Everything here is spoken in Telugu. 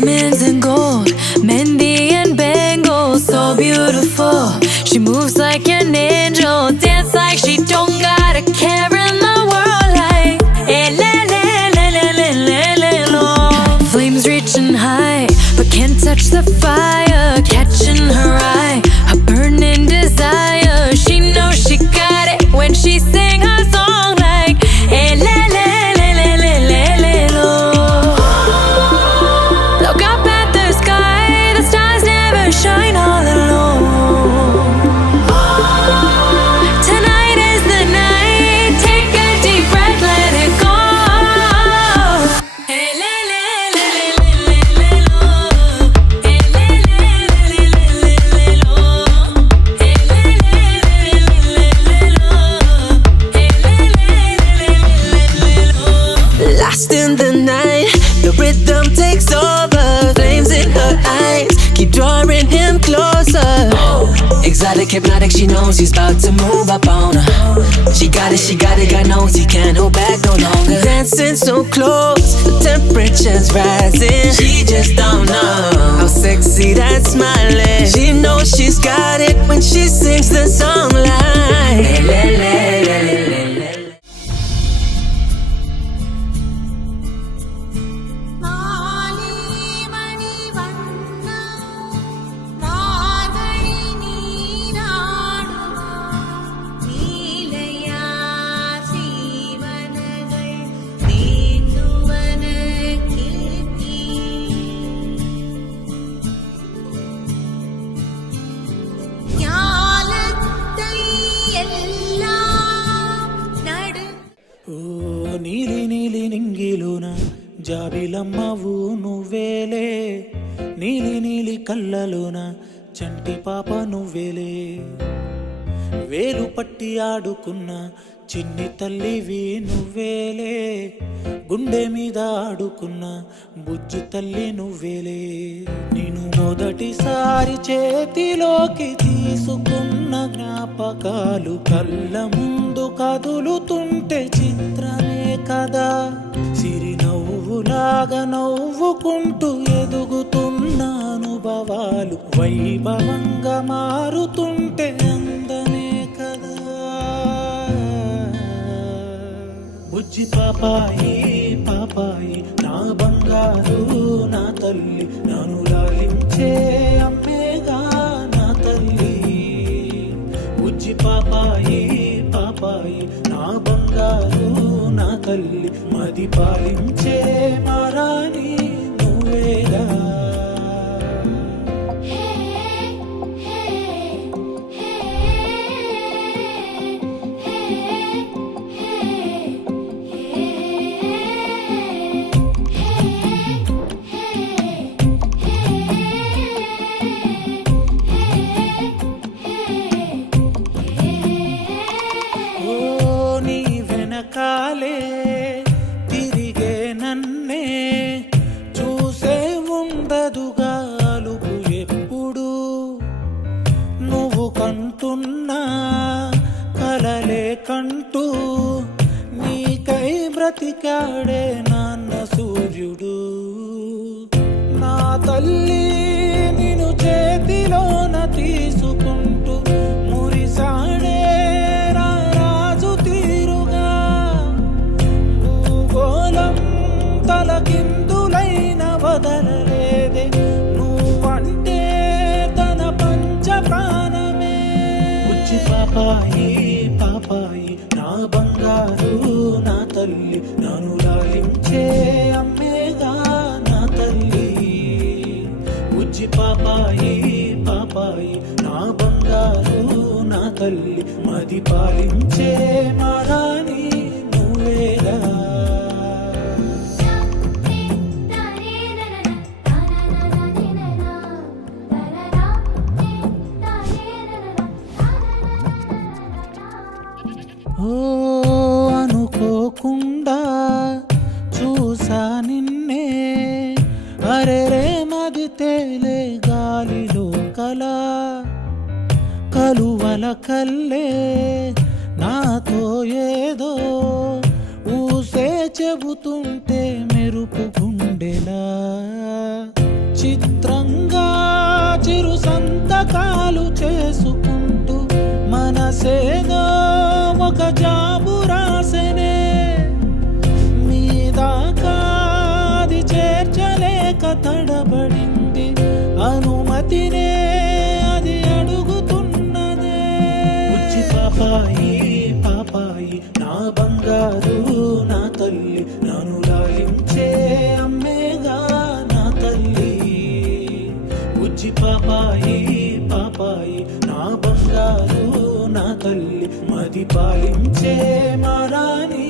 diamonds and gold, Mendi and bangles, so beautiful. She moves like an angel, dance like she don't got a care in the world. Like lo. Flames reaching high, but can't touch the fire. Catching her eye, a burning desire. She knows she got it when she sing her song like lo. Look up at the sky, the stars never shine all alone. Tonight is the night, take a deep breath, let it go. Lost in the night, the rhythm takes over. Flames in her eyes, keep drawing him closer. Exotic, hypnotic, she knows he's about to move up on her. She got it, God knows he can't hold back no longer. Dancing so close, the temperature's rising. She just don't know how sexy that smile is. She knows she's got it when she sings the song like నీలి నీలి నింగిలోన జాబిలమ్మవు నువ్వేలే, నీలి నీలి కళ్ళలోన చంటి పాప నువ్వేలే. వేలు పట్టి ఆడుకున్న చిన్ని తల్లివి నువ్వేలే, గుండె మీద ఆడుకున్న బుజ్జి తల్లి నువ్వేలే. నేను మొదటిసారి చేతిలోకి తీసుకున్న జ్ఞాపకాలు కళ్ళ ముందు కదులుతుంటే చిత్రమే కదా. సిరి నవ్వులాగా నవ్వుకుంటూ ఎదుగుతున్న అనుభవాలు వైభవంగా మారుతుంటే అందమే కదా. బుజ్జి పాపాయి పాపాయి నా బంగారు నా తల్లి, నన్ను లాలించే అమ్మేగా నా తల్లి. బుజ్జి పాపాయి పాపాయి నా బంగారు నా తల్లి, మది పాలించే మారాని నువ్వేగా. కాలే తిరిగే నన్నే చూసే ఉండదుగా అలుపు ఎప్పుడు. నువ్వు కంటున్నా కలలే కంటూ నీకై బ్రతికాడే నాన్న సూర్యుడు. నా తల్లి నిన్ను చేతిలోన తీసుకుంటూ మురిసాడే తలకిందులైన వదలలేదే, నువ్వంటే తన పంచ ప్రాణమే. బుజ్జి పాపాయి పాపాయి నా బంగారు నా తల్లి, నన్ను లాలించే అమ్మేగా నా తల్లి. బుజ్జి పాపాయి పాపాయి నా బంగారు నా తల్లి, మది పాలించే మారాని నువ్వేగా. అనుకోకుండా చూసా నిన్నే, అరెరే మది తేలే గాలిలో కల, కలువల కల్లే నాతో ఏదో ఊసే చెబుతుంటే మెరుపు గుండెలా. చిరు సంతకాలు చేసుకుంటూ మనసేదో ఒక జాబు రాసెనే మీదాకాది చేర్చలేక తడబడింది అనుమతినే అది అడుగుతున్నదే బుజ్జి పాపాయి పాపాయి నా బంగారు నా తల్లి నన్ను లాలించే అమ్మేగా నా తల్లి బుజ్జి పాపాయి పాపాయి నా బంగారు నా తల్లి మది పాలించే మారాని